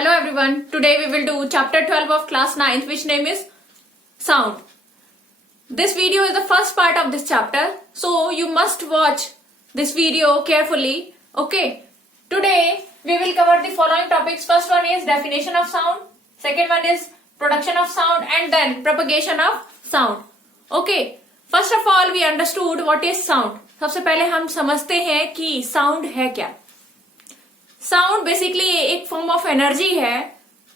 Hello everyone, today we will do chapter 12 of class 9th which name is sound. This video is the first part of this chapter, so you must watch this video carefully. Okay, today we will cover the following topics. First one is definition of sound, second one is production of sound and then propagation of sound. Okay, first of all we understood what is sound. सबसे पहले हम समझते हैं कि sound है क्या. Sound basically एक form of energy है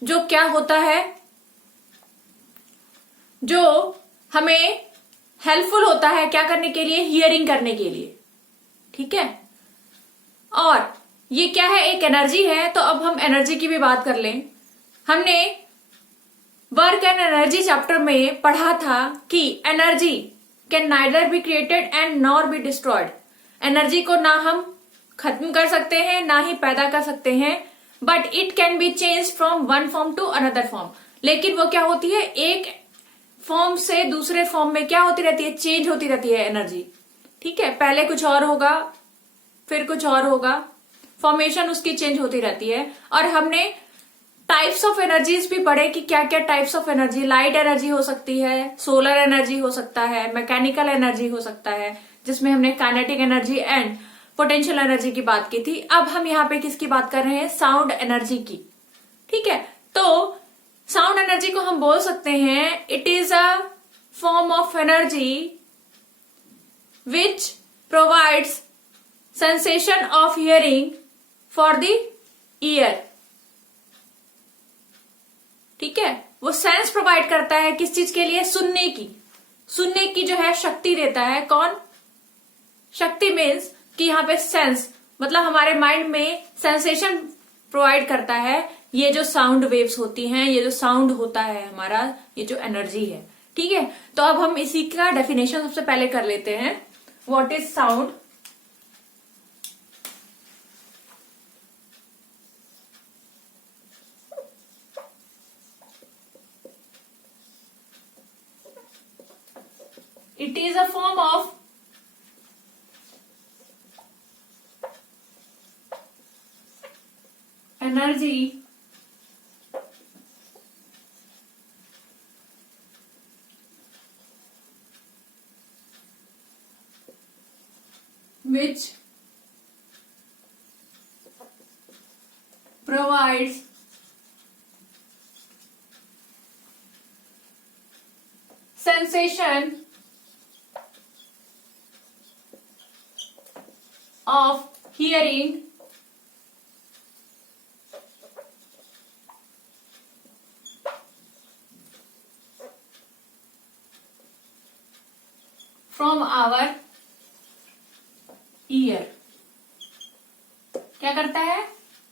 जो क्या होता है, जो हमें हेल्पफुल होता है क्या करने के लिए, हियरिंग करने के लिए. ठीक है, और ये क्या है, एक एनर्जी है. तो अब हम एनर्जी की भी बात कर लें. हमने वर्क एंड एनर्जी चैप्टर में पढ़ा था कि energy can neither be created and nor be destroyed. Energy को ना हम खत्म कर सकते हैं ना ही पैदा कर सकते हैं, but it can be change from one form to another form. लेकिन वो क्या होती है, एक फॉर्म से दूसरे फॉर्म में क्या होती रहती है, चेंज होती रहती है एनर्जी. ठीक है, पहले कुछ और होगा फिर कुछ और होगा, फॉर्मेशन उसकी चेंज होती रहती है. और हमने टाइप्स ऑफ एनर्जीज भी पढ़े कि क्या क्या types of energy, light energy हो सकती है, सोलर एनर्जी हो सकता है, मैकेनिकल एनर्जी हो सकता है, जिसमें हमने kinetic energy and potential energy की बात की थी. अब हम यहाँ पे किसकी बात कर रहे हैं, साउंड एनर्जी की. ठीक है, तो साउंड एनर्जी को हम बोल सकते हैं it is a form of energy which provides sensation of hearing for the year. ठीक है, वो सेंस प्रोवाइड करता है किस चीज के लिए, सुनने की. सुनने की जो है शक्ति देता है. कौन, शक्ति मीन्स कि यहाँ पे सेंस मतलब हमारे माइंड में सेंसेशन प्रोवाइड करता है. ये जो साउंड वेव्स होती हैं, ये जो साउंड होता है हमारा, ये जो एनर्जी है. ठीक है, तो अब हम इसी का डेफिनेशन सबसे पहले कर लेते हैं. What is sound. It is a form of energy which provides sensation of hearing from our ear. क्या करता है,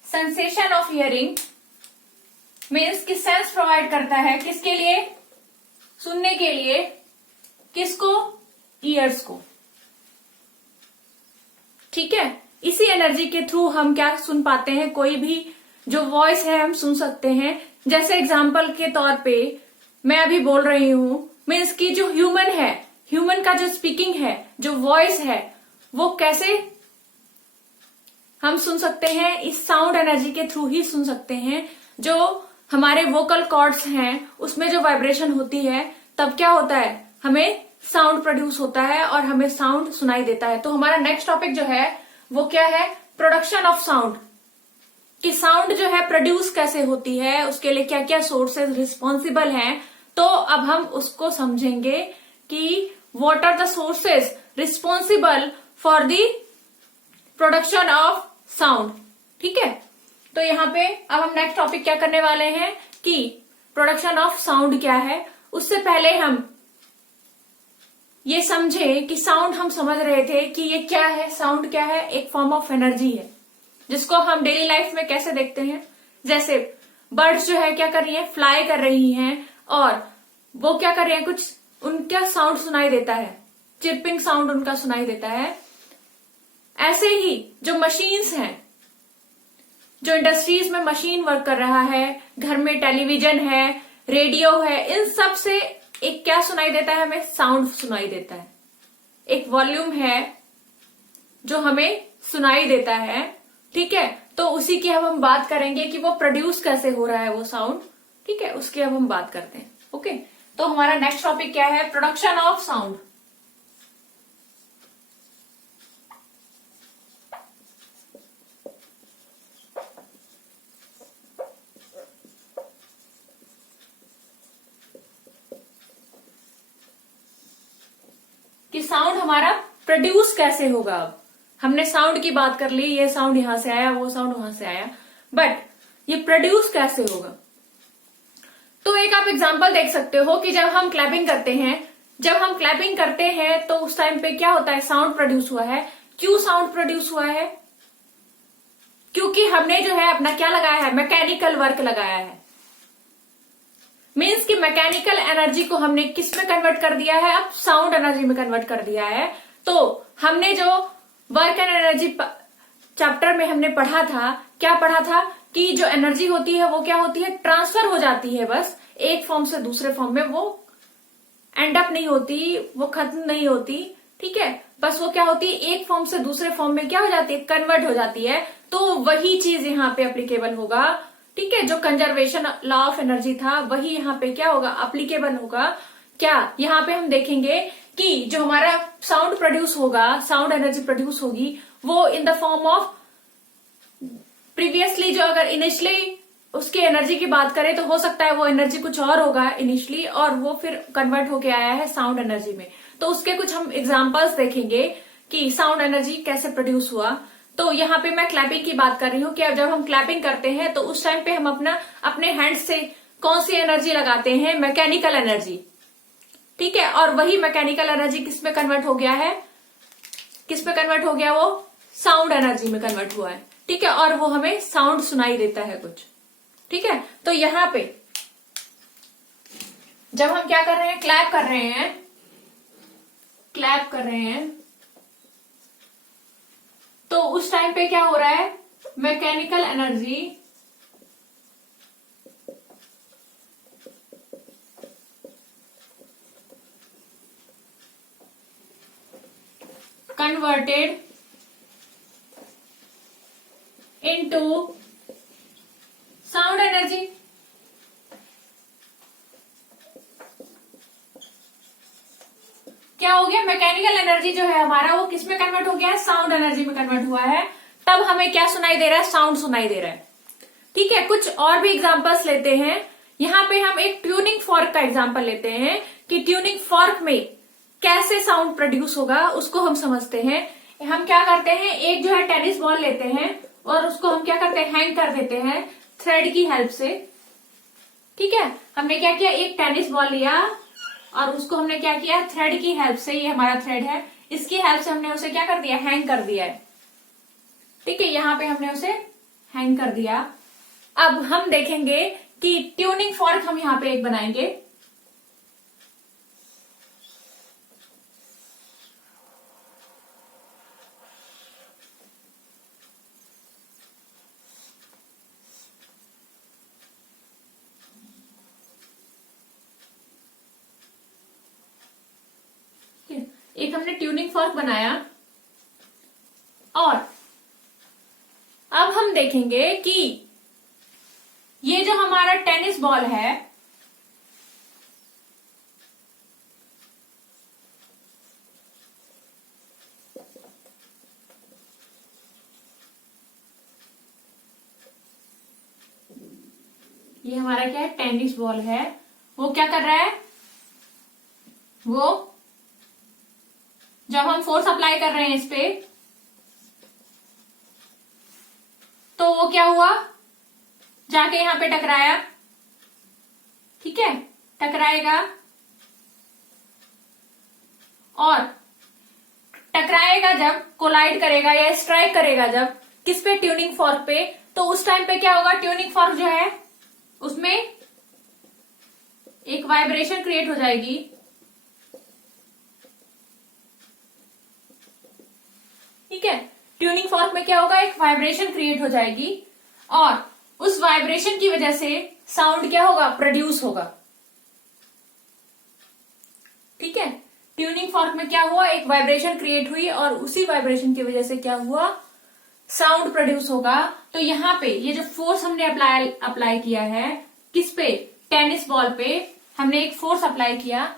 सेंसेशन ऑफ हियरिंग मीन्स कि सेंस प्रोवाइड करता है किसके लिए, सुनने के लिए. किसको, ईयर्स को. ठीक है, इसी एनर्जी के थ्रू हम क्या सुन पाते हैं, कोई भी जो वॉइस है हम सुन सकते हैं. जैसे एग्जाम्पल के तौर पे मैं अभी बोल रही हूं, मीन्स कि जो ह्यूमन है, ह्यूमन का जो स्पीकिंग है, जो वॉइस है, वो कैसे हम सुन सकते हैं, इस साउंड एनर्जी के थ्रू ही सुन सकते हैं. जो हमारे वोकल कॉर्ड्स हैं उसमें जो वाइब्रेशन होती है, तब क्या होता है, हमें साउंड प्रोड्यूस होता है और हमें साउंड सुनाई देता है. तो हमारा नेक्स्ट टॉपिक जो है वो क्या है, प्रोडक्शन ऑफ साउंड. कि साउंड जो है प्रोड्यूस कैसे होती है, उसके लिए क्या क्या सोर्सेज रिस्पॉन्सिबल हैं. तो अब हम उसको समझेंगे कि what are the sources responsible for the production of sound. ठीक है, तो यहाँ पे अब हम नेक्स्ट टॉपिक क्या करने वाले हैं कि प्रोडक्शन ऑफ साउंड क्या है. उससे पहले हम ये समझे कि साउंड, हम समझ रहे थे कि ये क्या है, साउंड क्या है, एक फॉर्म ऑफ एनर्जी है जिसको हम डेली लाइफ में कैसे देखते हैं. जैसे बर्ड्स जो है क्या कर रही हैं, फ्लाई कर रही हैं और वो क्या कर रहे हैं, कुछ उनका साउंड सुनाई देता है, चिरपिंग साउंड उनका सुनाई देता है. ऐसे ही जो मशीन्स हैं, जो इंडस्ट्रीज में मशीन वर्क कर रहा है, घर में टेलीविजन है, रेडियो है, इन सब से एक क्या सुनाई देता है, हमें साउंड सुनाई देता है. एक वॉल्यूम है जो हमें सुनाई देता है. ठीक है, तो उसी की अब हम बात करेंगे कि वो प्रोड्यूस कैसे हो रहा है वो साउंड। ठीक है, उसकी अब हम बात करते हैं। ओके, तो हमारा नेक्स्ट टॉपिक क्या है? Production of sound. कि साउंड हमारा प्रोड्यूस कैसे होगा। अब हमने साउंड की बात कर ली, ये साउंड यहां से आया, वो साउंड वहां से आया, बट ये प्रोड्यूस कैसे होगा? तो एक आप एग्जांपल देख सकते हो कि जब हम क्लैपिंग करते हैं तो उस टाइम पे क्या होता है? साउंड प्रोड्यूस हुआ है। क्यों साउंड प्रोड्यूस हुआ है? क्योंकि हमने जो है अपना क्या लगाया है? मैकेनिकल वर्क लगाया है। मीन्स कि मैकेनिकल एनर्जी को हमने किस में कन्वर्ट कर दिया है? अब साउंड एनर्जी में कन्वर्ट कर दिया है। तो हमने जो वर्क एंड एनर्जी चैप्टर में हमने पढ़ा था, क्या पढ़ा था? कि जो एनर्जी होती है वो क्या होती है? ट्रांसफर हो जाती है, बस एक फॉर्म से दूसरे फॉर्म में। वो एंड अप नहीं होती, वो खत्म नहीं होती। ठीक है, बस वो क्या होती है? एक फॉर्म से दूसरे फॉर्म में क्या हो जाती है? कन्वर्ट हो जाती है। तो वही चीज यहाँ पे अप्लीकेबल होगा। ठीक है, जो कंजर्वेशन लॉ ऑफ एनर्जी था वही यहाँ पे क्या होगा? अप्लीकेबल होगा। क्या यहाँ पे हम देखेंगे कि जो हमारा साउंड प्रोड्यूस होगा, साउंड एनर्जी प्रोड्यूस होगी, वो इन द फॉर्म ऑफ प्रीवियसली जो अगर इनिशियली उसकी एनर्जी की बात करें तो हो सकता है वो एनर्जी कुछ और होगा इनिशियली, और वो फिर कन्वर्ट होके आया है साउंड एनर्जी में। तो उसके कुछ हम एग्जांपल्स देखेंगे कि साउंड एनर्जी कैसे प्रोड्यूस हुआ। तो यहाँ पे मैं क्लैपिंग की बात कर रही हूँ कि जब हम क्लैपिंग करते हैं तो उस टाइम पे हम अपने हैंड से कौन सी एनर्जी लगाते हैं? Mechanical energy. ठीक है, और वही मैकेनिकल एनर्जी किस में कन्वर्ट हो गया है? किस में कन्वर्ट हो गया? वो साउंड एनर्जी में कन्वर्ट हुआ है। ठीक है, और वो हमें साउंड सुनाई देता है कुछ। ठीक है, तो यहां पे जब हम क्या कर रहे हैं? क्लैप कर रहे हैं, तो उस टाइम पे क्या हो रहा है? Mechanical energy converted into sound energy. क्या हो गया? मैकेनिकल एनर्जी जो है हमारा वो किस में कन्वर्ट हो गया है? साउंड एनर्जी में कन्वर्ट हुआ है। तब हमें क्या सुनाई दे रहा है? साउंड सुनाई दे रहा है। ठीक है, कुछ और भी एग्जांपल्स लेते हैं। यहाँ पे हम एक ट्यूनिंग फॉर्क का एग्जांपल लेते हैं कि ट्यूनिंग फॉर्क में कैसे साउंड प्रोड्यूस होगा, उसको हम समझते हैं। हम क्या करते हैं? एक जो है टेनिस बॉल लेते हैं और उसको हम क्या करते हैं? हैंग कर देते हैं थ्रेड की हेल्प से। ठीक है, हमने क्या किया? एक टेनिस बॉल लिया और उसको हमने क्या किया? थ्रेड की हेल्प से, ये हमारा थ्रेड है, इसकी हेल्प से हमने उसे क्या कर दिया? हैंग कर दिया है। ठीक है, यहां पे हमने उसे हैंग कर दिया। अब हम देखेंगे कि ट्यूनिंग फॉर्क हम यहां पे एक बनाएंगे। एक हमने ट्यूनिंग फॉर्क बनाया और अब हम देखेंगे कि ये जो हमारा टेनिस बॉल है, ये हमारा क्या है? टेनिस बॉल है। वो क्या कर रहा है? वो जब हम फोर्स अप्लाई कर रहे हैं इस पे, तो वो क्या हुआ? जाके यहां पे टकराया। ठीक है, टकराएगा और टकराएगा जब, कोलाइड करेगा या स्ट्राइक करेगा जब, किस पे? ट्यूनिंग फॉर्क पे। तो उस टाइम पे क्या होगा? ट्यूनिंग फॉर्क जो है उसमें एक वाइब्रेशन क्रिएट हो जाएगी। ठीक है, ट्यूनिंग फॉर्क में क्या होगा? एक वाइब्रेशन क्रिएट हो जाएगी और उस वाइब्रेशन की वजह से साउंड क्या होगा? प्रोड्यूस होगा। ठीक है, ट्यूनिंग फॉर्क में क्या हुआ? एक वाइब्रेशन क्रिएट हुई और उसी वाइब्रेशन की वजह से क्या हुआ? साउंड प्रोड्यूस होगा। तो यहाँ पे ये जो फोर्स हमने अप्लाई किया है, किस पे, टेनिस बॉल पे हमने एक फोर्स अप्लाई किया।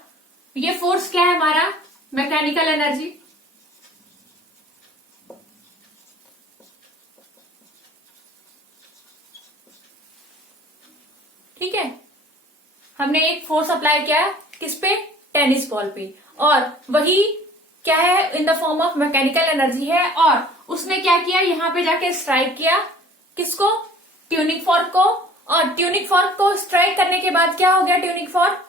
ये फोर्स क्या है हमारा, मैकेनिकल एनर्जी। ठीक है, हमने एक फोर्स अप्लाई किया किस पे, टेनिस बॉल पे, और वही क्या है, in the form of mechanical energy है। और उसने क्या किया, यहाँ पे जाके स्ट्राइक किया किसको, ट्यूनिंग फॉर्क को। और ट्यूनिंग फॉर्क को स्ट्राइक करने के बाद क्या हो गया, ट्यूनिंग फॉर्क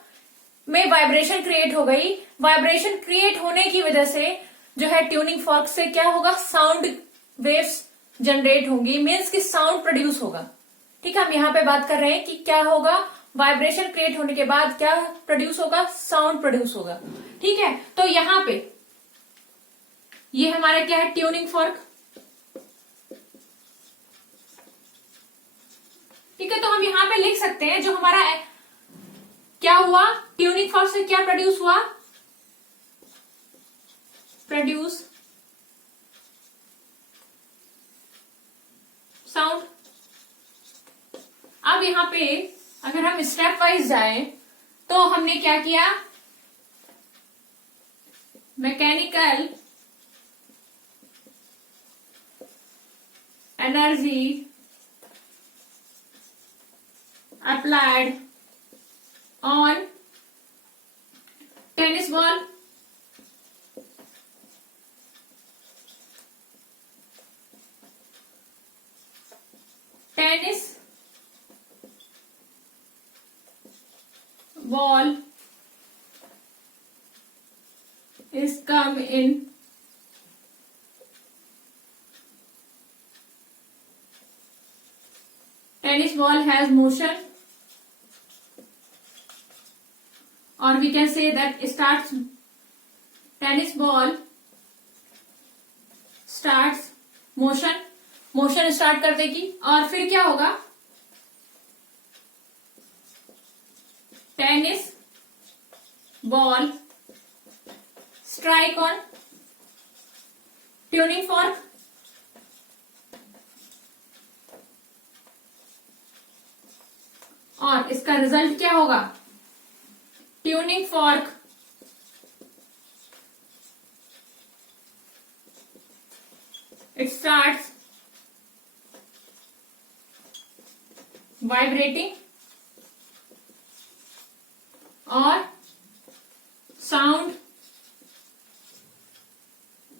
में वाइब्रेशन क्रिएट हो गई। वाइब्रेशन क्रिएट होने की वजह से जो है ट्यूनिंग फॉर्क से क्या होगा, साउंड वेव्स जनरेट होंगी, मीन्स कि साउंड प्रोड्यूस होगा। ठीक है, हम यहाँ पे बात कर रहे हैं कि क्या होगा, वाइब्रेशन क्रिएट होने के बाद क्या प्रोड्यूस होगा, साउंड प्रोड्यूस होगा। ठीक है, तो यहाँ पे ये हमारा क्या है, ट्यूनिंग फॉर्क। ठीक है, तो हम यहाँ पे लिख सकते हैं जो हमारा क्या हुआ, ट्यूनिंग फॉर्क से क्या प्रोड्यूस हुआ, प्रोड्यूस साउंड। अब यहाँ पे अगर हम स्टेप वाइज जाएं तो हमने क्या किया, mechanical energy applied on tennis ball, tennis ball is come in tennis ball has motion, or we can say that starts, tennis ball starts motion, motion start कर देगी। और फिर क्या होगा, tennis ball strike on tuning fork, और इसका result क्या होगा, tuning fork it starts vibrating और sound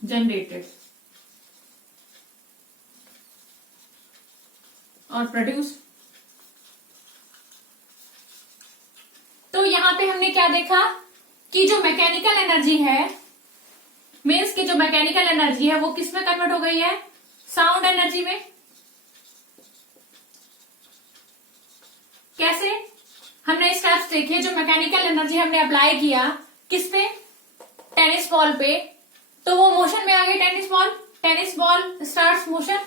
generated और produce। तो यहां पे हमने क्या देखा कि जो मैकेनिकल एनर्जी है, मीन्स की जो मैकेनिकल एनर्जी है वो किस में कन्वर्ट हो गई है, साउंड एनर्जी में। कैसे, हमने स्टेप्स देखे, जो मैकेनिकल एनर्जी हमने अप्लाई किया किस पे, टेनिस बॉल पे, तो वो मोशन में आ गई टेनिस बॉल स्टार्ट्स मोशन।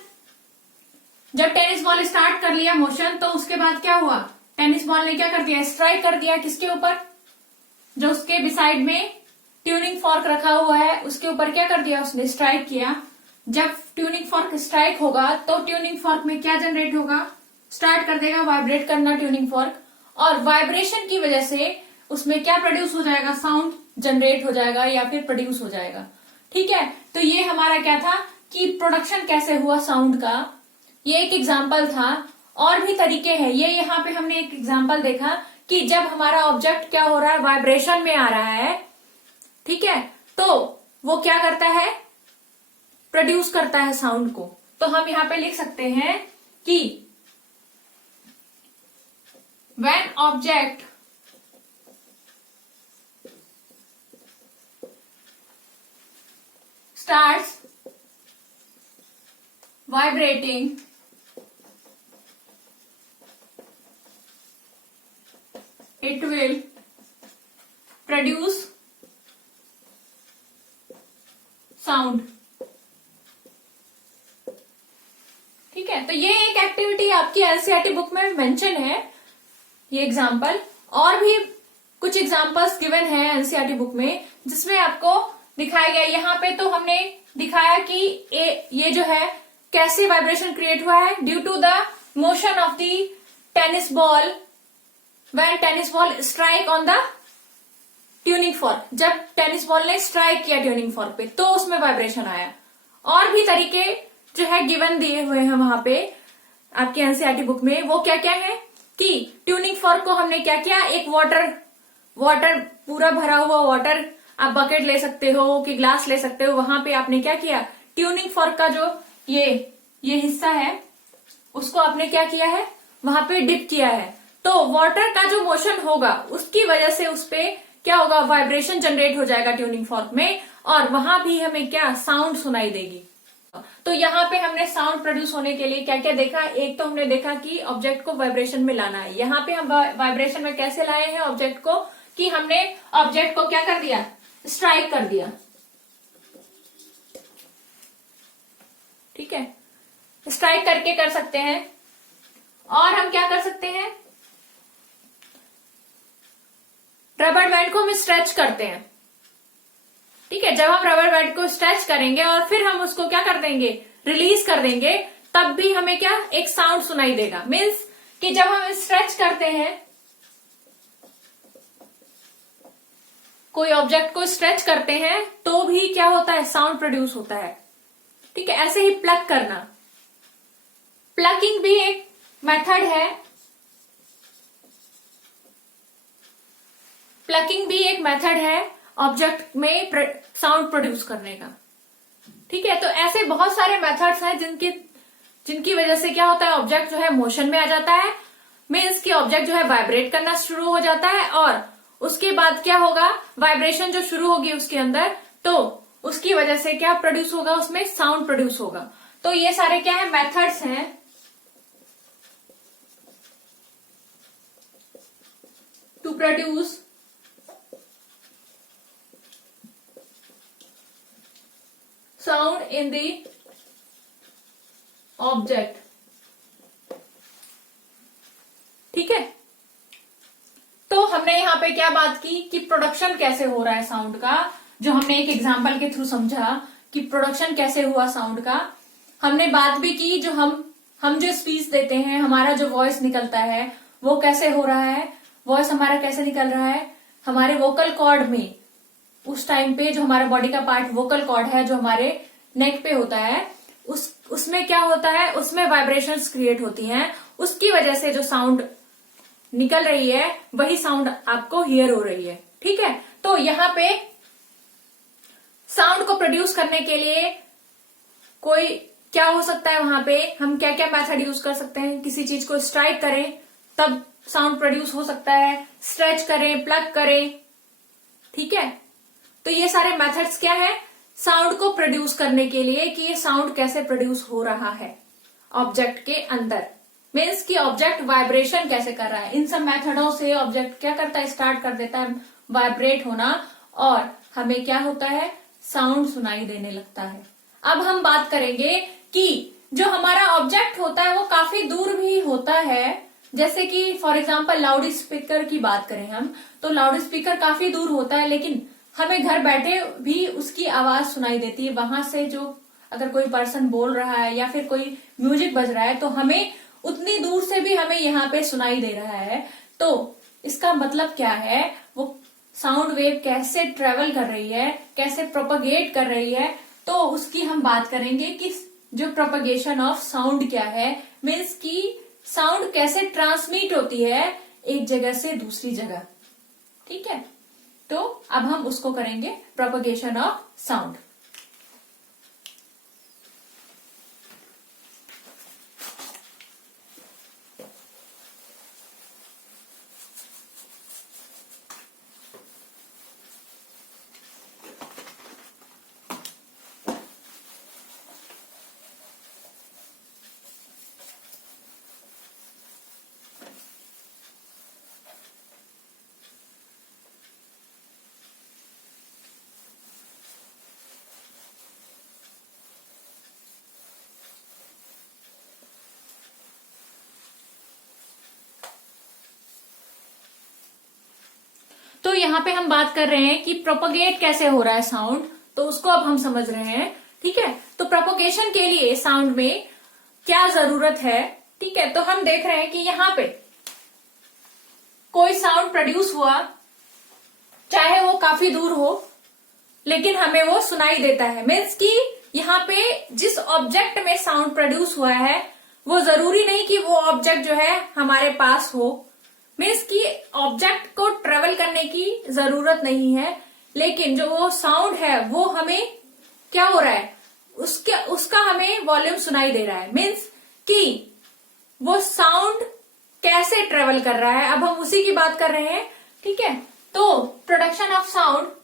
जब टेनिस बॉल स्टार्ट कर लिया मोशन, तो उसके बाद क्या हुआ, टेनिस बॉल ने क्या कर दिया, स्ट्राइक कर दिया किसके ऊपर, जो उसके बिसाइड में ट्यूनिंग फॉर्क रखा हुआ है उसके ऊपर क्या कर दिया, उसने स्ट्राइक किया। जब ट्यूनिंग फॉर्क स्ट्राइक होगा तो ट्यूनिंग फॉर्क में क्या जनरेट होगा, स्टार्ट कर देगा वाइब्रेट करना ट्यूनिंग फॉर्क, और वाइब्रेशन की वजह से उसमें क्या प्रोड्यूस हो जाएगा, साउंड जनरेट हो जाएगा या फिर प्रोड्यूस हो जाएगा। ठीक है, तो ये हमारा क्या था कि प्रोडक्शन कैसे हुआ साउंड का, ये एक एग्जाम्पल था। और भी तरीके हैं, ये यहाँ पे हमने एक एग्जाम्पल देखा कि जब हमारा ऑब्जेक्ट क्या हो रहा है, वाइब्रेशन में आ रहा है, ठीक है, तो वो क्या करता है, प्रोड्यूस करता है साउंड को। तो हम यहां पे लिख सकते हैं कि when object starts vibrating, it will produce sound। ठीक है, तो ये एक एक्टिविटी आपकी एनसीईआरटी बुक में मेंशन है, ये एग्जाम्पल। और भी कुछ एग्जाम्पल्स गिवन है एनसीईआरटी बुक में जिसमें आपको दिखाया गया। यहाँ पे तो हमने दिखाया कि ये जो है कैसे वाइब्रेशन क्रिएट हुआ है? Due to the motion of the tennis ball when tennis ball strike on the tuning fork. जब टेनिस बॉल ने स्ट्राइक किया ट्यूनिंग फॉर्क पे तो उसमें वाइब्रेशन आया। और भी तरीके जो है गिवन दिए हुए हैं वहां पे आपके एनसीईआरटी बुक में। वो क्या क्या है कि ट्यूनिंग फॉर्क को हमने क्या किया, एक वाटर पूरा भरा हुआ वाटर, आप बकेट ले सकते हो कि ग्लास ले सकते हो, वहां पे आपने क्या किया, ट्यूनिंग फॉर्क का जो ये हिस्सा है उसको आपने क्या किया है, वहां पे डिप किया है। तो वाटर का जो मोशन होगा उसकी वजह से उसपे क्या होगा, वाइब्रेशन जनरेट हो जाएगा ट्यूनिंग फॉर्क में, और वहां भी हमें क्या साउंड सुनाई देगी। तो यहाँ पे हमने साउंड प्रोड्यूस होने के लिए क्या क्या देखा, एक तो हमने देखा कि ऑब्जेक्ट को वाइब्रेशन में लाना है। यहाँ पे हम वाइब्रेशन में कैसे लाए हैं ऑब्जेक्ट को, कि हमने ऑब्जेक्ट को क्या कर दिया, स्ट्राइक कर दिया। ठीक है, स्ट्राइक करके कर सकते हैं। और हम क्या कर सकते हैं, रबर बैंड को हम स्ट्रेच करते हैं। ठीक है, जब हम रबर बैंड को स्ट्रेच करेंगे और फिर हम उसको क्या कर देंगे, रिलीज कर देंगे, तब भी हमें क्या एक साउंड सुनाई देगा। मीन्स कि जब हम स्ट्रेच करते हैं, कोई ऑब्जेक्ट को स्ट्रेच करते हैं तो भी क्या होता है, साउंड प्रोड्यूस होता है। ठीक है, ऐसे ही प्लग करना, प्लकिंग भी एक मेथड है, प्लकिंग भी एक मेथड है ऑब्जेक्ट में साउंड प्रोड्यूस करने का। ठीक है, तो ऐसे बहुत सारे मेथड्स हैं जिनकी वजह से क्या होता है, ऑब्जेक्ट जो है मोशन में आ जाता है। मीन्स कि ऑब्जेक्ट जो है वाइब्रेट करना शुरू हो जाता है, और उसके बाद क्या होगा, वाइब्रेशन जो शुरू होगी उसके अंदर, तो उसकी वजह से क्या प्रोड्यूस होगा, उसमें साउंड प्रोड्यूस होगा। तो ये सारे क्या है, मेथड्स हैं to produce sound in the object. ठीक है, तो हमने यहां पे क्या बात की कि प्रोडक्शन कैसे हो रहा है साउंड का, जो हमने एक एग्जांपल के थ्रू समझा कि प्रोडक्शन कैसे हुआ साउंड का। हमने बात भी की जो हम जो स्पीच देते हैं, हमारा जो वॉइस निकलता है वो कैसे हो रहा है, वॉइस हमारा कैसे निकल रहा है, हमारे वोकल कॉर्ड में उस टाइम पे जो हमारा बॉडी का पार्ट वोकल कॉर्ड है जो हमारे नेक पे होता है, उसमें क्या होता है, उसमें वाइब्रेशंस क्रिएट होती हैं, उसकी वजह से जो साउंड निकल रही है वही साउंड आपको हियर हो रही है। ठीक है, तो यहाँ पे साउंड को प्रोड्यूस करने के लिए कोई क्या हो सकता है, वहां पे हम क्या क्या मेथड यूज कर सकते हैं। किसी चीज को स्ट्राइक करें तब साउंड प्रोड्यूस हो सकता है, स्ट्रेच करें, प्लग करें। ठीक है, तो ये सारे मेथड्स क्या है साउंड को प्रोड्यूस करने के लिए, कि ये साउंड कैसे प्रोड्यूस हो रहा है ऑब्जेक्ट के अंदर। मीन्स कि ऑब्जेक्ट वाइब्रेशन कैसे कर रहा है। इन सब मेथडों से ऑब्जेक्ट क्या करता है, स्टार्ट कर देता है वाइब्रेट होना, और हमें क्या होता है, साउंड सुनाई देने लगता है। अब हम बात करेंगे कि जो हमारा ऑब्जेक्ट होता है वो काफी दूर भी होता है। जैसे कि फॉर एग्जाम्पल लाउड स्पीकर की बात करें हम, तो लाउड स्पीकर काफी दूर होता है, लेकिन हमें घर बैठे भी उसकी आवाज सुनाई देती है। वहां से जो अगर कोई पर्सन बोल रहा है या फिर कोई म्यूजिक बज रहा है तो हमें उतनी दूर से भी हमें यहाँ पे सुनाई दे रहा है। तो इसका मतलब क्या है, वो साउंड वेव कैसे ट्रेवल कर रही है, कैसे प्रोपगेट कर रही है, तो उसकी हम बात करेंगे कि जो प्रोपगेशन ऑफ साउंड क्या है। मीन्स की साउंड कैसे ट्रांसमिट होती है एक जगह से दूसरी जगह। ठीक है, तो अब हम उसको करेंगे, प्रोपगेशन ऑफ साउंड। तो यहाँ पे हम बात कर रहे हैं कि प्रोपगेट कैसे हो रहा है साउंड, तो उसको अब हम समझ रहे हैं। ठीक है, तो प्रोपोगेशन के लिए साउंड में क्या जरूरत है, ठीक है। तो हम देख रहे हैं कि यहाँ पे कोई साउंड प्रोड्यूस हुआ, चाहे वो काफी दूर हो, लेकिन हमें वो सुनाई देता है। मीन्स कि यहाँ पे जिस ऑब्जेक्ट में साउंड प्रोड्यूस हुआ है वो जरूरी नहीं कि वो ऑब्जेक्ट जो है हमारे पास हो। मीन्स कि ऑब्जेक्ट को ट्रेवल करने की जरूरत नहीं है, लेकिन जो वो साउंड है वो हमें क्या हो रहा है, उसका हमें वॉल्यूम सुनाई दे रहा है। मीन्स कि वो साउंड कैसे ट्रेवल कर रहा है, अब हम उसी की बात कर रहे हैं, ठीक है। तो प्रोडक्शन ऑफ साउंड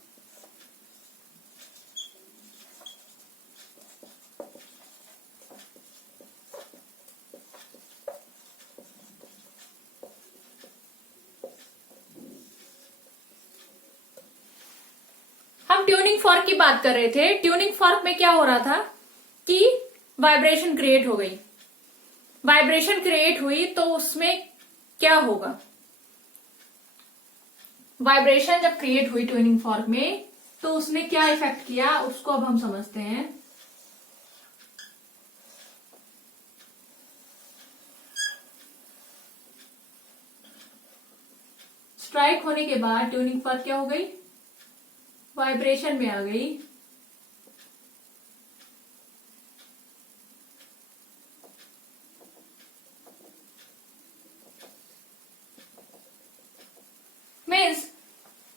हम ट्यूनिंग फॉर्क की बात कर रहे थे। ट्यूनिंग फॉर्क में क्या हो रहा था कि वाइब्रेशन क्रिएट हो गई। वाइब्रेशन क्रिएट हुई तो उसमें क्या होगा, वाइब्रेशन जब क्रिएट हुई ट्यूनिंग फॉर्क में तो उसने क्या इफेक्ट किया, उसको अब हम समझते हैं। स्ट्राइक होने के बाद ट्यूनिंग फॉर्क क्या हो गई, वाइब्रेशन में आ गई। मीन्स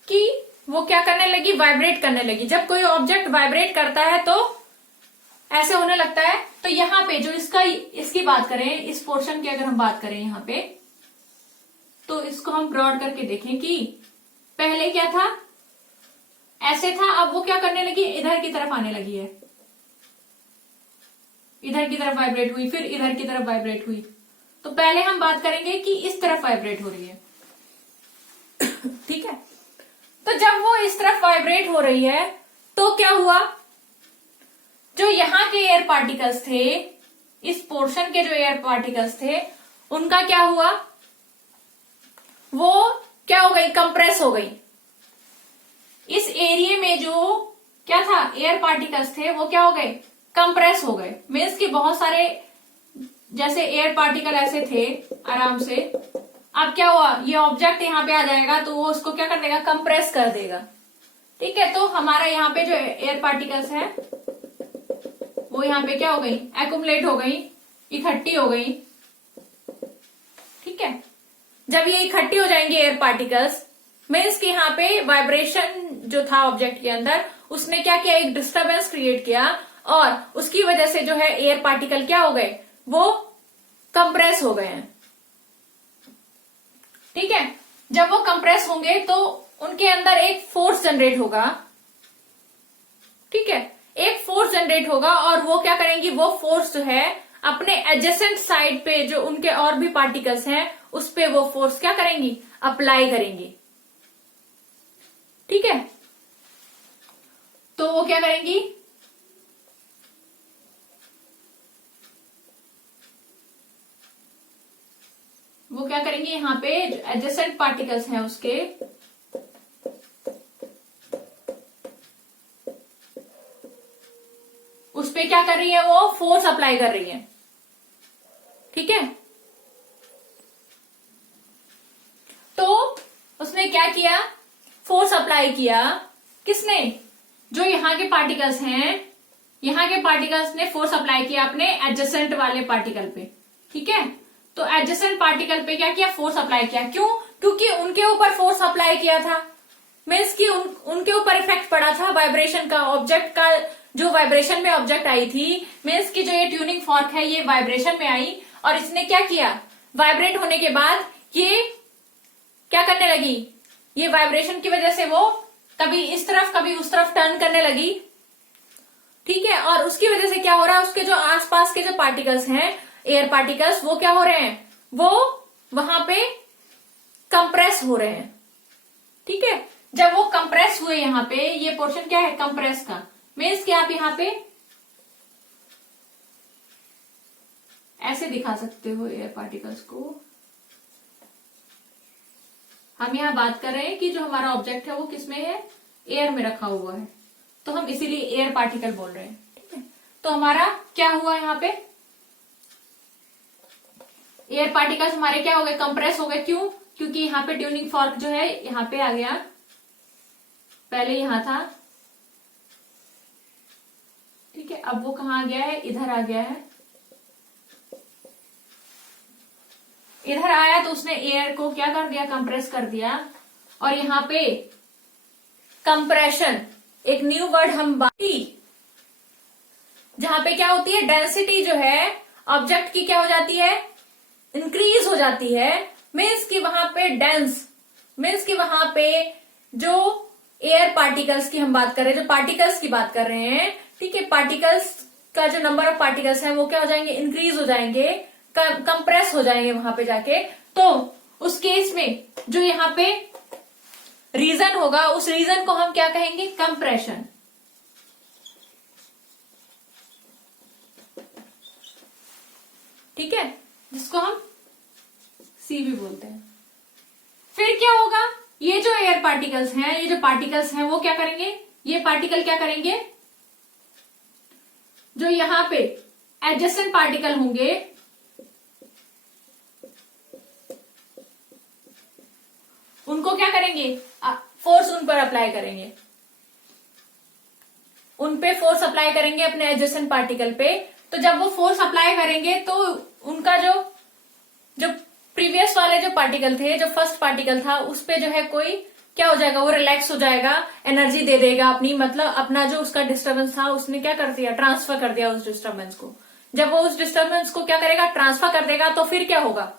कि वो क्या करने लगी, वाइब्रेट करने लगी। जब कोई ऑब्जेक्ट वाइब्रेट करता है तो ऐसे होने लगता है। तो यहाँ पे जो इसकी बात करें, इस पोर्शन की अगर हम बात करें यहाँ पे, तो इसको हम ब्रॉड करके देखें कि पहले क्या था, ऐसे था, अब वो क्या करने लगी, इधर की तरफ आने लगी है। इधर की तरफ वाइब्रेट हुई, फिर इधर की तरफ वाइब्रेट हुई। तो पहले हम बात करेंगे कि इस तरफ वाइब्रेट हो रही है, ठीक है। तो जब वो इस तरफ वाइब्रेट हो रही है तो क्या हुआ, जो यहाँ के एयर पार्टिकल्स थे, इस पोर्शन के जो एयर पार्टिकल्स थे, उनका क्या हुआ, वो क्या हो गई, कंप्रेस हो गई। इस एरिया में जो क्या था, एयर पार्टिकल्स थे, वो क्या हो गए, कंप्रेस हो गए। मीन्स कि बहुत सारे जैसे एयर पार्टिकल ऐसे थे आराम से, अब क्या हुआ, ये ऑब्जेक्ट यहाँ पे आ जाएगा तो वो उसको क्या कर देगा, कंप्रेस कर देगा, ठीक है। तो हमारा यहाँ पे जो एयर पार्टिकल्स है वो यहाँ पे क्या हो गई, एक्युमुलेट हो गई, इकट्ठी हो गई, ठीक है। जब ये इकट्ठी हो जाएंगे एयर पार्टिकल्स, मीन्स कि यहाँ पे वाइब्रेशन जो था ऑब्जेक्ट के अंदर, उसने क्या किया, एक डिस्टरबेंस क्रिएट किया, और उसकी वजह से जो है एयर पार्टिकल क्या हो गए, वो कंप्रेस हो गए हैं, ठीक है। जब वो कंप्रेस होंगे तो उनके अंदर एक फोर्स जनरेट होगा, ठीक है, एक फोर्स जनरेट होगा, और वो क्या करेंगी, वो फोर्स जो है अपने एडजेसेंट साइड पे जो उनके और भी पार्टिकल्स हैं उस पे वो फोर्स क्या करेंगी, अप्लाई करेंगी, ठीक है। तो वो क्या करेंगी, वो क्या करेंगे, यहाँ पे एडजेसेंट पार्टिकल्स हैं उसके, उस पे क्या कर रही है, वो फोर्स अप्लाई कर रही है, ठीक है। तो उसने क्या किया, फोर्स अप्लाई किया, किसने, जो यहाँ के पार्टिकल्स हैं, यहाँ के पार्टिकल्स ने फोर्स अप्लाई किया अपने एडजेसेंट वाले पार्टिकल पे, ठीक है। तो एडजेसेंट पार्टिकल पे क्या किया, फोर्स अप्लाई किया, क्यों, क्योंकि उनके ऊपर फोर्स अप्लाई किया था, मीन्स कि उनके ऊपर इफेक्ट पड़ा था वाइब्रेशन का, ऑब्जेक्ट का जो वाइब्रेशन में ऑब्जेक्ट आई थी, मीन्स कि जो ये ट्यूनिंग फॉर्क है ये वाइब्रेशन में आई, और इसने क्या किया, वाइब्रेट होने के बाद ये क्या करने लगी, ये वाइब्रेशन की वजह से वो कभी इस तरफ कभी उस तरफ टर्न करने लगी, ठीक है। और उसकी वजह से क्या हो रहा है, उसके जो आसपास के जो पार्टिकल्स हैं, एयर पार्टिकल्स, वो क्या हो रहे हैं, वो वहां पे कंप्रेस हो रहे हैं, ठीक है। जब वो कंप्रेस हुए, यहाँ पे ये पोर्शन क्या है, कंप्रेस का, मीन्स कि आप यहाँ पे ऐसे दिखा सकते हो एयर पार्टिकल्स को। हम यहाँ बात कर रहे हैं कि जो हमारा ऑब्जेक्ट है वो किसमें है, एयर में रखा हुआ है, तो हम इसीलिए एयर पार्टिकल बोल रहे हैं, ठीक है। तो हमारा क्या हुआ यहाँ पे, एयर पार्टिकल्स हमारे क्या हो गए, कंप्रेस हो गए। क्यों? क्योंकि यहाँ पे ट्यूनिंग फॉर्क जो है यहाँ पे आ गया, पहले यहां था, ठीक है, अब वो कहाँ आ गया है, इधर आ गया है। इधर आया तो उसने एयर को क्या कर दिया, कंप्रेस कर दिया। और यहाँ पे कंप्रेशन, एक न्यू वर्ड हम बाती, जहां पे क्या होती है, डेंसिटी जो है ऑब्जेक्ट की क्या हो जाती है, इंक्रीज हो जाती है। मीन्स कि वहां पे डेंस, मीन्स कि वहां पे जो एयर पार्टिकल्स की हम बात कर रहे हैं, जो पार्टिकल्स की बात कर रहे हैं, ठीक है, पार्टिकल्स का जो नंबर ऑफ पार्टिकल्स है वो क्या हो जाएंगे, इंक्रीज हो जाएंगे, कंप्रेस हो जाएंगे वहां पे जाके। तो उस केस में जो यहाँ पे रीजन होगा, उस रीजन को हम क्या कहेंगे, कंप्रेशन। ठीक है, जिसको हम सी भी बोलते हैं। फिर क्या होगा, ये जो एयर पार्टिकल्स हैं, ये जो पार्टिकल्स हैं वो क्या करेंगे, ये पार्टिकल क्या करेंगे, जो यहां पे एडजेसेंट पार्टिकल होंगे उनको क्या करेंगे, फोर्स उन पर अप्लाई करेंगे, उन पे फोर्स अप्लाई करेंगे अपने एडजेसेंट पार्टिकल पे। तो जब वो फोर्स अप्लाई करेंगे तो उनका जो प्रीवियस वाले जो पार्टिकल थे, जो फर्स्ट पार्टिकल था, उस पे जो है कोई क्या हो जाएगा, वो रिलैक्स हो जाएगा, एनर्जी दे देगा अपनी, मतलब अपना जो उसका डिस्टर्बेंस था उसने क्या कर दिया, ट्रांसफर कर दिया उस डिस्टर्बेंस को। जब वो उस डिस्टर्बेंस को क्या करेगा, ट्रांसफर कर देगा, तो फिर क्या होगा,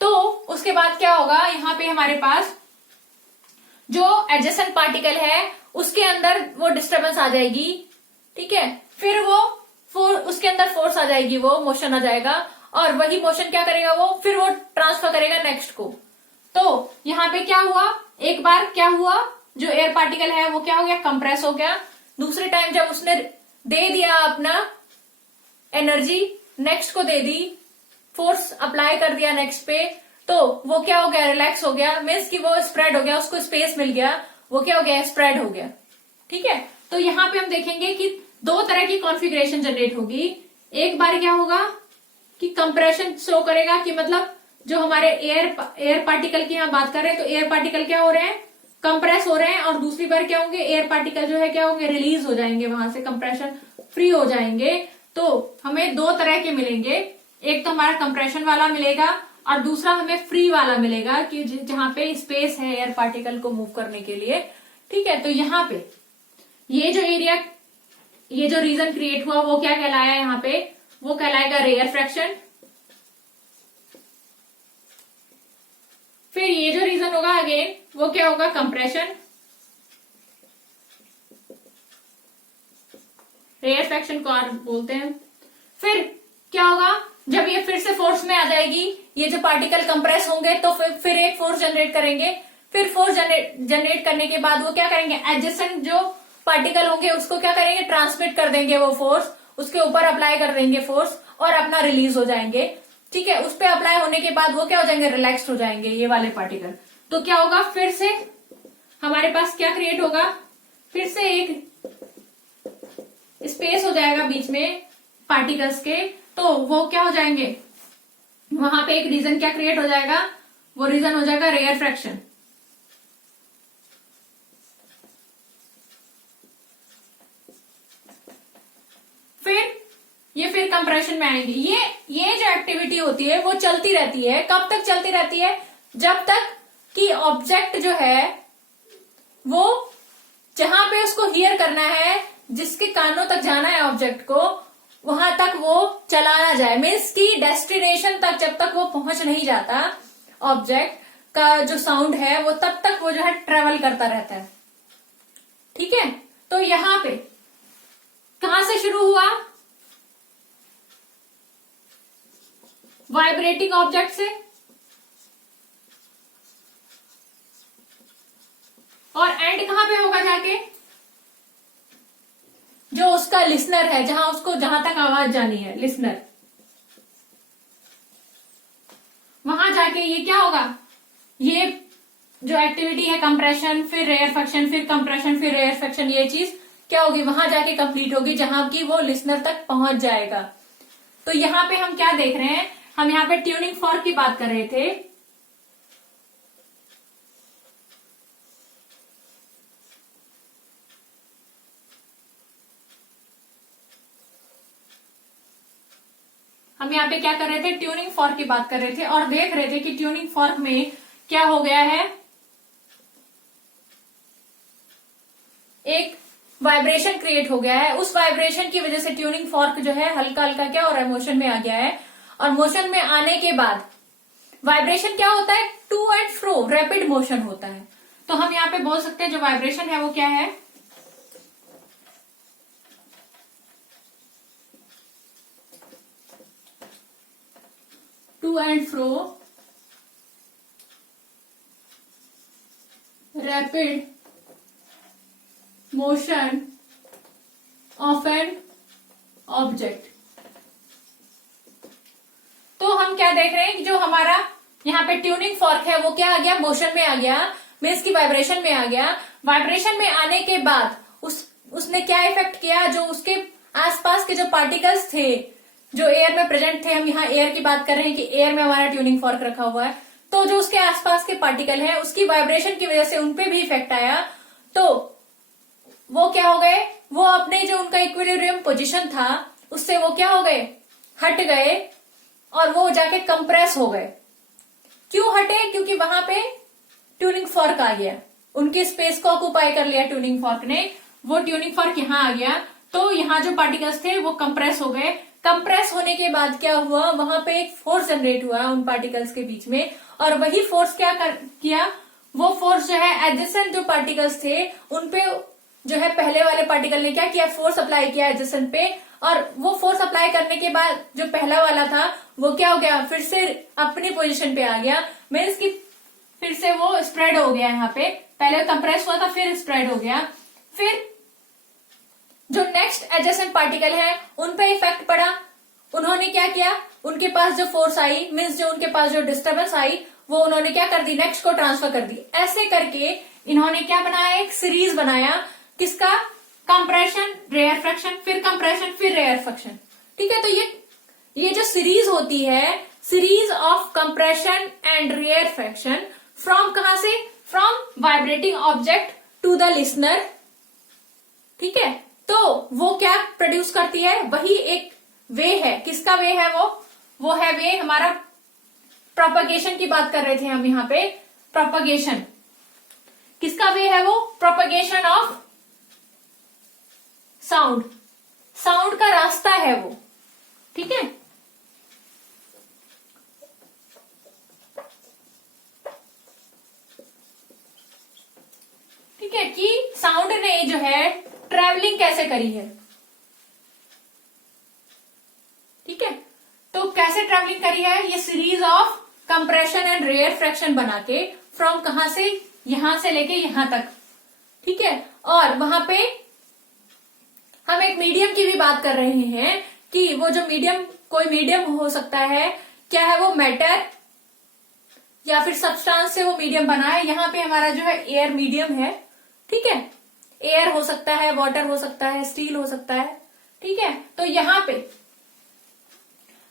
तो उसके बाद क्या होगा, यहाँ पे हमारे पास जो एडजेसेंट पार्टिकल है उसके अंदर वो डिस्टर्बेंस आ जाएगी, ठीक है, फिर वो उसके अंदर फोर्स आ जाएगी, वो मोशन आ जाएगा, और वही मोशन क्या करेगा, वो फिर वो ट्रांसफर करेगा नेक्स्ट को। तो यहाँ पे क्या हुआ, एक बार क्या हुआ, जो एयर पार्टिकल है वो क्या हो गया, कंप्रेस हो गया। दूसरे टाइम जब उसने दे दिया अपना एनर्जी, नेक्स्ट को दे दी, फोर्स अप्लाई कर दिया नेक्स्ट पे, तो वो क्या हो गया, रिलैक्स हो गया, मीन्स कि वो स्प्रेड हो गया, उसको स्पेस मिल गया, वो क्या हो गया, स्प्रेड हो गया। ठीक है, तो यहाँ पे हम देखेंगे कि दो तरह की कॉन्फ़िगरेशन जनरेट होगी। एक बार क्या होगा कि कंप्रेशन शो करेगा, कि मतलब जो हमारे एयर पार्टिकल की यहाँ बात कर रहे हैं, तो एयर पार्टिकल क्या हो रहे हैं, कंप्रेस हो रहे हैं, और दूसरी बार क्या होंगे, एयर पार्टिकल जो है क्या होंगे, रिलीज हो जाएंगे, वहां से कंप्रेशन फ्री हो जाएंगे। तो हमें दो तरह के मिलेंगे, एक तो हमारा कंप्रेशन वाला मिलेगा और दूसरा हमें फ्री वाला मिलेगा, कि जहां पे स्पेस है एयर पार्टिकल को मूव करने के लिए। ठीक है, तो यहाँ पे ये जो एरिया, ये जो रीजन क्रिएट हुआ वो क्या कहलाया यहाँ पे, वो कहलाएगा रेयर फ्रैक्शन। फिर ये जो रीजन होगा अगेन, वो क्या होगा, कंप्रेशन। रेयर फ्रैक्शन को और बोलते हैं। फिर क्या होगा, जब ये फिर से फोर्स में आ जाएगी, ये जो पार्टिकल कंप्रेस होंगे तो फिर एक फोर्स जनरेट करेंगे। फिर फोर्स जनरेट करने के बाद वो क्या करेंगे, एडजेसेंट जो पार्टिकल होंगे उसको क्या करेंगे, ट्रांसमिट कर देंगे वो फोर्स, उसके ऊपर अप्लाई कर देंगे फोर्स, और अपना रिलीज हो जाएंगे। ठीक है, उस पर अप्लाई होने के बाद वो क्या हो जाएंगे, रिलैक्स्ड हो जाएंगे ये वाले पार्टिकल। तो क्या होगा, फिर से हमारे पास क्या क्रिएट होगा, फिर से एक स्पेस हो जाएगा बीच में पार्टिकल्स के, तो वो क्या हो जाएंगे, वहां पे एक रीजन क्या क्रिएट हो जाएगा, वो रीजन हो जाएगा रेयर फ्रैक्शन। फिर कंप्रेशन में आएंगे। ये जो एक्टिविटी होती है वो चलती रहती है। कब तक चलती रहती है, जब तक कि ऑब्जेक्ट जो है वो जहां पे उसको हियर करना है, जिसके कानों तक जाना है ऑब्जेक्ट को, वहां तक वो चला ना जाए। मीन्स की डेस्टिनेशन तक जब तक वो पहुंच नहीं जाता ऑब्जेक्ट का जो साउंड है, वो तब तक वो जो है ट्रेवल करता रहता है। ठीक है, तो यहां पे कहां से शुरू हुआ, वाइब्रेटिंग ऑब्जेक्ट से, और एंड कहां पे होगा जाके, जो उसका लिसनर है, जहां तक आवाज जानी है, लिसनर, वहां जाके ये क्या होगा, ये जो एक्टिविटी है कंप्रेशन, फिर रेयर फ्रैक्शन, फिर कंप्रेशन, फिर रेयर फ्रैक्शन, ये चीज क्या होगी, वहां जाके कंप्लीट होगी जहां की वो लिसनर तक पहुंच जाएगा। तो यहाँ पे हम क्या देख रहे हैं, हम यहाँ पे ट्यूनिंग फॉर्क की बात कर रहे थे। हम यहाँ पे क्या कर रहे थे, ट्यूनिंग फॉर्क की बात कर रहे थे और देख रहे थे कि ट्यूनिंग फॉर्क में क्या हो गया है, एक वाइब्रेशन क्रिएट हो गया है। उस वाइब्रेशन की वजह से ट्यूनिंग फॉर्क जो है हल्का हल्का क्या हो रहा है, मोशन में आ गया है। और मोशन में आने के बाद वाइब्रेशन क्या होता है, to and fro rapid motion होता है। तो हम यहाँ पे बोल सकते हैं जो वाइब्रेशन है वो क्या है, to and fro rapid motion of an object. तो हम क्या देख रहे हैं कि जो हमारा यहाँ पे ट्यूनिंग फॉर्क है वो क्या आ गया, मोशन में आ गया, मीन्स की वाइब्रेशन में आ गया। वाइब्रेशन में आने के बाद उसने क्या इफेक्ट किया, जो उसके आसपास के जो पार्टिकल्स थे जो एयर में प्रेजेंट थे, हम यहाँ एयर की बात कर रहे हैं कि एयर में हमारा ट्यूनिंग फॉर्क रखा हुआ है, तो जो उसके आसपास के पार्टिकल है उसकी वाइब्रेशन की वजह से उनपे भी इफेक्ट आया। तो वो क्या हो गए, वो अपने जो उनका इक्विलिब्रियम पोजीशन था उससे वो क्या हो गए, हट गए और वो जाके कंप्रेस हो गए। क्यों हटे, क्योंकि वहां पे ट्यूनिंग फॉर्क आ गया, उनके स्पेस को ऑक्युपाई कर लिया ट्यूनिंग फॉर्क ने। वो ट्यूनिंग फॉर्क यहाँ आ गया तो यहाँ जो पार्टिकल्स थे वो कंप्रेस हो गए। कंप्रेस होने के बाद क्या हुआ, वहां पे एक फोर्स जनरेट हुआ उन पार्टिकल्स के बीच में, और वही फोर्स क्या किया, वो फोर्स जो है एडजेसेंट जो पार्टिकल्स थे उनपे जो है पहले वाले पार्टिकल ने क्या किया, फोर्स अप्लाई किया एडजेसेंट पे, और वो फोर्स अप्लाई करने के बाद जो पहला वाला था वो क्या हो गया, फिर से अपनी पोजीशन पे आ गया। मीन्स की फिर से वो स्प्रेड हो गया, यहाँ पे पहले कंप्रेस हुआ था फिर स्प्रेड हो गया। फिर जो नेक्स्ट एडजेसेंट पार्टिकल है उन पे इफेक्ट पड़ा, उन्होंने क्या किया, उनके पास जो फोर्स आई, मीन्स जो उनके पास जो डिस्टर्बेंस आई वो उन्होंने क्या कर दी, नेक्स्ट को ट्रांसफर कर दी। ऐसे करके इन्होंने क्या बनाया, एक सीरीज बनाया, किसका, कंप्रेशन रेयरफेक्शन, फिर कंप्रेशन फिर रेयरफेक्शन। ठीक है, तो ये जो सीरीज होती है, series of compression and rarefaction, from कहां से, from vibrating object to the listener. ठीक है, तो वो क्या प्रोड्यूस करती है, वही एक वे है। किसका वे है, वो है वे हमारा प्रोपगेशन की बात कर रहे थे हम यहाँ पे। प्रोपगेशन किसका वे है, वो प्रोपगेशन ऑफ साउंड, साउंड का रास्ता है वो। ठीक है, ठीक है, कि साउंड ने जो है ट्रैवलिंग कैसे करी है। ठीक है, तो कैसे ट्रैवलिंग करी है, ये series of compression and rarefaction बना के, फ्रॉम कहां से, यहां से लेके यहां तक। ठीक है, और वहां पे हम एक मीडियम की भी बात कर रहे हैं कि वो जो मीडियम, कोई मीडियम हो सकता है, क्या है वो, मैटर या फिर सब्सटेंस से वो मीडियम बना है। यहाँ पे हमारा जो है एयर मीडियम है। ठीक है, एयर हो सकता है, वाटर हो सकता है, स्टील हो सकता है। ठीक है, तो यहां पे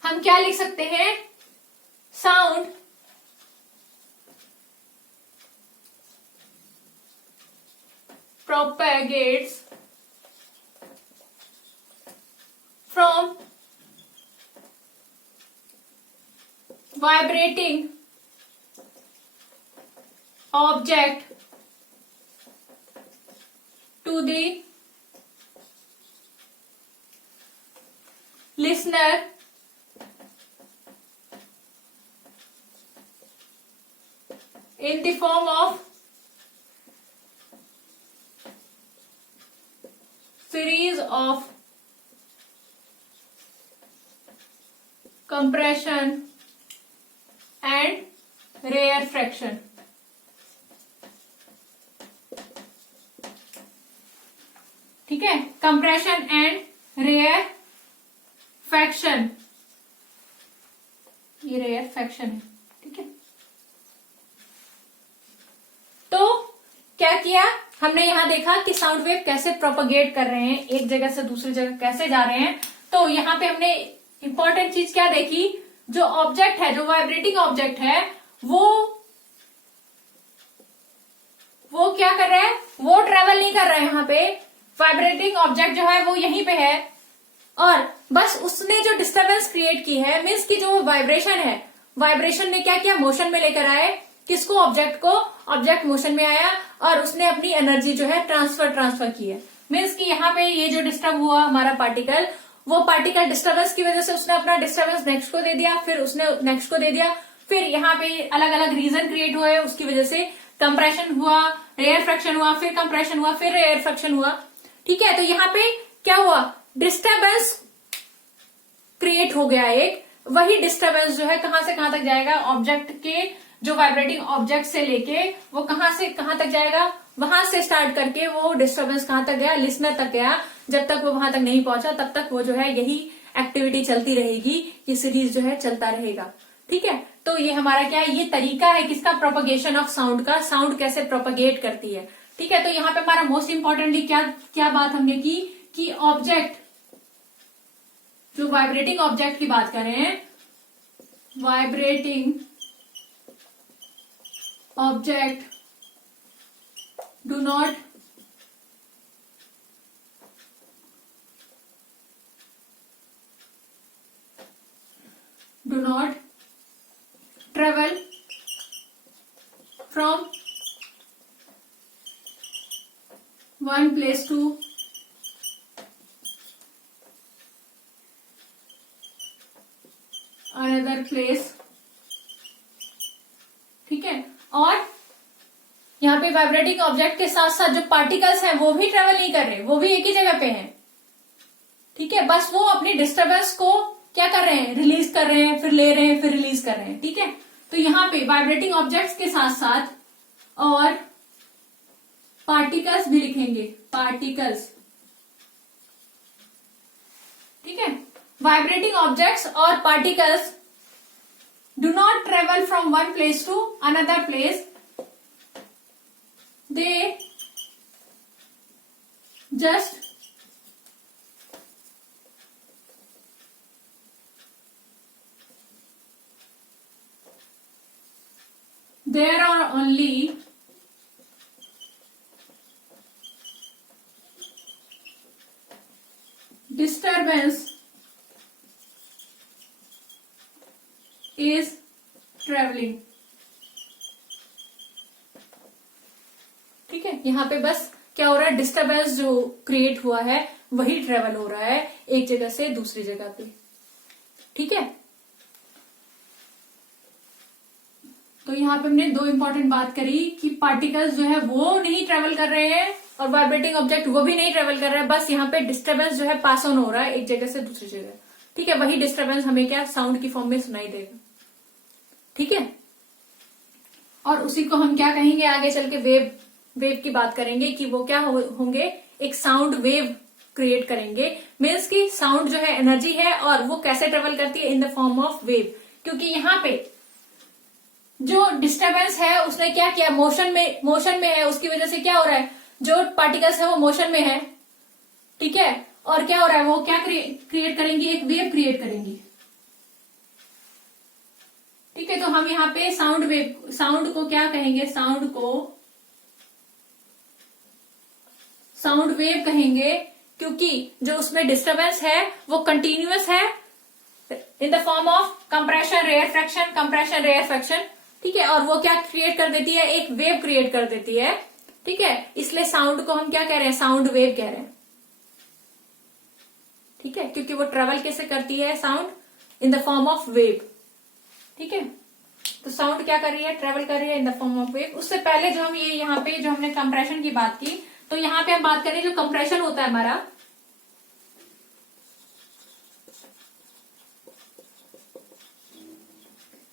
हम क्या लिख सकते हैं, sound propagates from vibrating object to the listener in the form of series of compression and rarefaction. ठीक है, कंप्रेशन एंड रेयरफेक्शन, ये रेयरफेक्शन है। ठीक है, तो क्या किया, हमने यहाँ देखा कि साउंड वेव कैसे प्रोपगेट कर रहे हैं, एक जगह से दूसरी जगह कैसे जा रहे हैं। तो यहाँ पे हमने इंपॉर्टेंट चीज क्या देखी, जो ऑब्जेक्ट है, जो वाइब्रेटिंग ऑब्जेक्ट है, वो क्या कर रहा है, वो ट्रेवल नहीं कर रहा है। यहाँ पे वाइब्रेटिंग ऑब्जेक्ट जो है वो यहीं पे है और बस उसने जो डिस्टरबेंस क्रिएट की है, मीन्स की जो वाइब्रेशन है, वाइब्रेशन ने क्या किया, मोशन में लेकर आए किसको, ऑब्जेक्ट को। ऑब्जेक्ट मोशन में आया और उसने अपनी एनर्जी जो है ट्रांसफर की है। मीन्स कि यहाँ पे ये जो डिस्टर्ब हुआ हमारा पार्टिकल, वो पार्टिकल डिस्टर्बेंस की वजह से उसने अपना डिस्टर्बेंस नेक्स्ट को दे दिया, फिर उसने नेक्स्ट को दे दिया, फिर यहाँ पे अलग अलग रीजन क्रिएट हुआ है, उसकी वजह से कंप्रेशन हुआ, रेयर फ्रैक्शन हुआ, फिर कंप्रेशन हुआ, फिर रेयर फ्रैक्शन हुआ। ठीक है, तो यहाँ पे क्या हुआ, डिस्टर्बेंस क्रिएट हो गया एक। वही डिस्टर्बेंस जो है कहां से कहां तक जाएगा, ऑब्जेक्ट के, जो वाइब्रेटिंग ऑब्जेक्ट से लेके वो कहां से कहां तक जाएगा, वहां से स्टार्ट करके वो डिस्टर्बेंस कहां तक गया, लिसनर तक गया। जब तक वो वहां तक नहीं पहुंचा तब तक वो जो है यही एक्टिविटी चलती रहेगी, ये सीरीज जो है चलता रहेगा। ठीक है, तो ये हमारा क्या है, ये तरीका है किसका, प्रोपगेशन ऑफ साउंड का, साउंड कैसे प्रोपगेट करती है। ठीक है, तो यहाँ पे हमारा मोस्ट इंपॉर्टेंटली क्या बात हमने की कि ऑब्जेक्ट, जो वाइब्रेटिंग ऑब्जेक्ट की बात कर रहे हैं, vibrating object do not travel from one place to another place। ठीक है, और यहाँ पे वाइब्रेटिंग ऑब्जेक्ट के साथ साथ जो पार्टिकल्स हैं वो भी ट्रेवल नहीं कर रहे, वो भी एक ही जगह पे हैं। ठीक है, बस वो अपनी डिस्टर्बेंस को क्या कर रहे हैं, रिलीज कर रहे हैं, फिर ले रहे हैं, फिर रिलीज कर रहे हैं। ठीक है, तो यहाँ पे वाइब्रेटिंग ऑब्जेक्ट्स के साथ साथ और पार्टिकल्स भी लिखेंगे, पार्टिकल्स। ठीक है, वाइब्रेटिंग ऑब्जेक्ट्स और particles do not travel from one place to another place, they just there are only disturbance is traveling। ठीक है, यहाँ पे बस क्या हो रहा है, डिस्टर्बेंस जो क्रिएट हुआ है वही ट्रेवल हो रहा है एक जगह से दूसरी जगह पे। ठीक है, तो यहाँ पे हमने दो इंपॉर्टेंट बात करी कि पार्टिकल्स जो है वो नहीं ट्रेवल कर रहे हैं और वाइब्रेटिंग ऑब्जेक्ट वो भी नहीं ट्रेवल कर रहा है, बस यहाँ पे डिस्टर्बेंस जो है पास ऑन हो रहा है एक जगह से दूसरी जगह। ठीक है, वही डिस्टर्बेंस हमें क्या, साउंड की फॉर्म में सुनाई देगा। ठीक है, और उसी को हम क्या कहेंगे, आगे चल के वेव की बात करेंगे कि वो क्या होंगे, एक साउंड वेव क्रिएट करेंगे। मीन्स की साउंड जो है एनर्जी है और वो कैसे ट्रेवल करती है, in the form of wave. क्योंकि यहाँ पे जो डिस्टरबेंस है उसने क्या किया, मोशन में है, उसकी वजह से क्या हो रहा है, जो पार्टिकल्स है वो मोशन में है। ठीक है, और क्या हो रहा है, वो क्या क्रिएट करेंगी, एक वेव क्रिएट करेंगी। ठीक है, तो हम यहाँ पे साउंड को क्या कहेंगे, साउंड वेव कहेंगे, क्योंकि जो उसमें डिस्टरबेंस है वो कंटिन्यूअस है in the form of compression rarefaction. ठीक है, और वो क्या क्रिएट कर देती है, एक वेव क्रिएट कर देती है। ठीक है, इसलिए साउंड को हम क्या कह रहे हैं, साउंड वेव कह रहे हैं। ठीक है, क्योंकि वो ट्रेवल कैसे करती है, sound in the form of wave. ठीक है, तो साउंड क्या कर रही है, ट्रेवल कर रही है in the form of wave. उससे पहले जो हम ये यहाँ पे जो हमने कंप्रेशन की बात की, तो यहाँ पे हम बात करें जो कंप्रेशन होता है हमारा,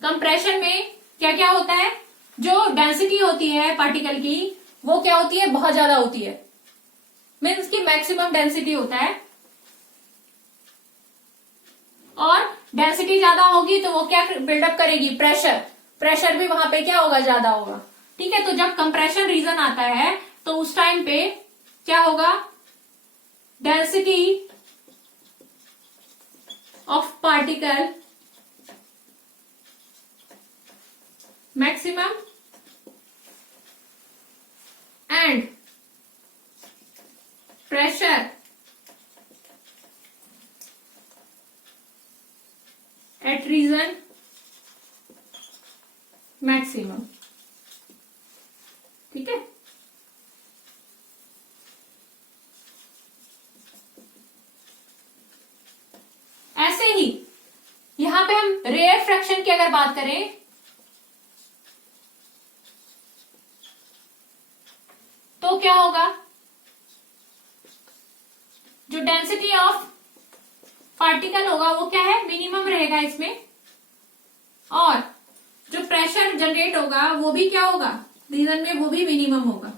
कंप्रेशन में क्या क्या होता है, जो डेंसिटी होती है पार्टिकल की वो क्या होती है, बहुत ज्यादा होती है। मीन्स की मैक्सिमम डेंसिटी होता है, और डेंसिटी ज्यादा होगी तो वो क्या बिल्डअप करेगी, प्रेशर भी वहां पे क्या होगा, ज्यादा होगा। ठीक है, तो जब कंप्रेशन रीजन आता है तो उस टाइम पे क्या होगा, density of particle maximum and pressure at region maximum. ठीक है, ऐसे ही यहां पे हम रेयर फ्रैक्शन की अगर बात करें तो क्या होगा, जो डेंसिटी ऑफ पार्टिकल होगा वो क्या है, मिनिमम रहेगा इसमें, और जो प्रेशर जनरेट होगा वो भी क्या होगा, रीजन में वो भी मिनिमम होगा।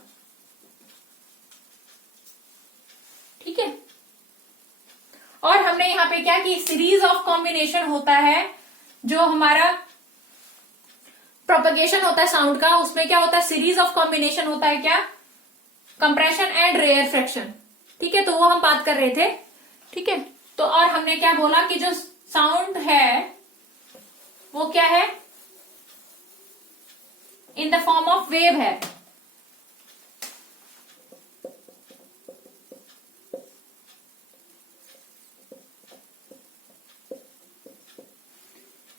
ठीक है, और हमने यहां पे क्या की, सीरीज ऑफ कॉम्बिनेशन होता है, जो हमारा प्रोपगेशन होता है साउंड का, उसमें क्या होता है, सीरीज ऑफ कॉम्बिनेशन होता है, क्या, कंप्रेशन एंड रेयर फ्रैक्शन। ठीक है, तो वो हम बात कर रहे थे। ठीक है, तो और हमने क्या बोला कि जो साउंड है वो क्या है, in the form of wave है।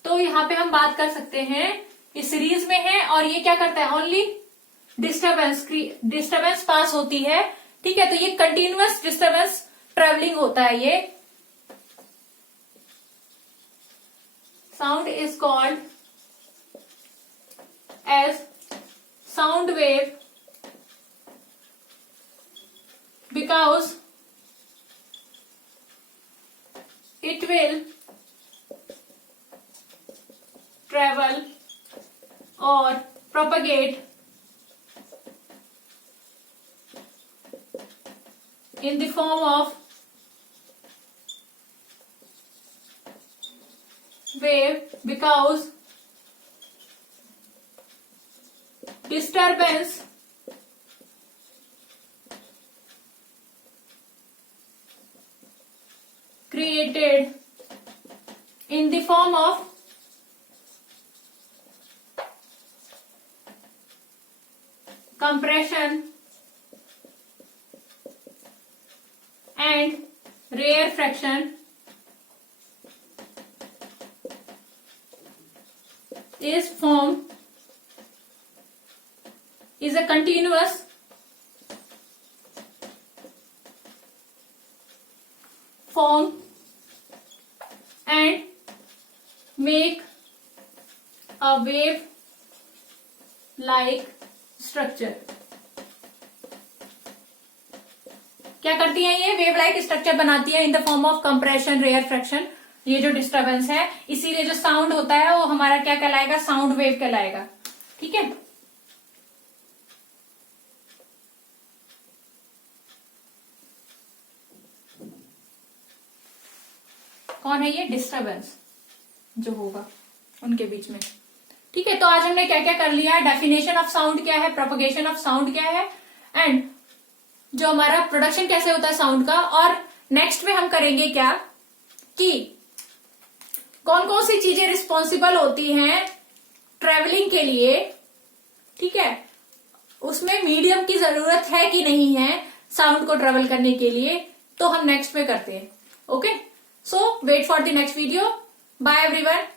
तो यहां पे हम बात कर सकते हैं, ये सीरीज में है और ये क्या करता है, ओनली डिस्टर्बेंस पास होती है। ठीक है, तो ये कंटिन्यूअस डिस्टर्बेंस ट्रेवलिंग होता है। ये sound is called as sound wave because it will travel और propagate in the form of wave because disturbance created in the form of compression and rare fraction is a continuous form and make a wave like structure। क्या करती है, ये wave like structure बनाती है in the form of compression, rarefaction, ये जो disturbance है, इसीलिए जो साउंड होता है वो हमारा क्या कहलाएगा, साउंड वेव कहलाएगा। ठीक है, कौन है ये, डिस्टर्बेंस जो होगा उनके बीच में। ठीक है, तो आज हमने क्या क्या कर लिया, डेफिनेशन ऑफ साउंड क्या है, प्रोपगेशन ऑफ साउंड क्या है, एंड जो हमारा प्रोडक्शन कैसे होता है साउंड का। और नेक्स्ट में हम करेंगे क्या, कि कौन कौन सी चीजें रिस्पॉन्सिबल होती हैं ट्रेवलिंग के लिए। ठीक है, उसमें मीडियम की जरूरत है कि नहीं है साउंड को ट्रेवल करने के लिए, तो हम नेक्स्ट में करते हैं। Okay, so wait for the next video. Bye everyone.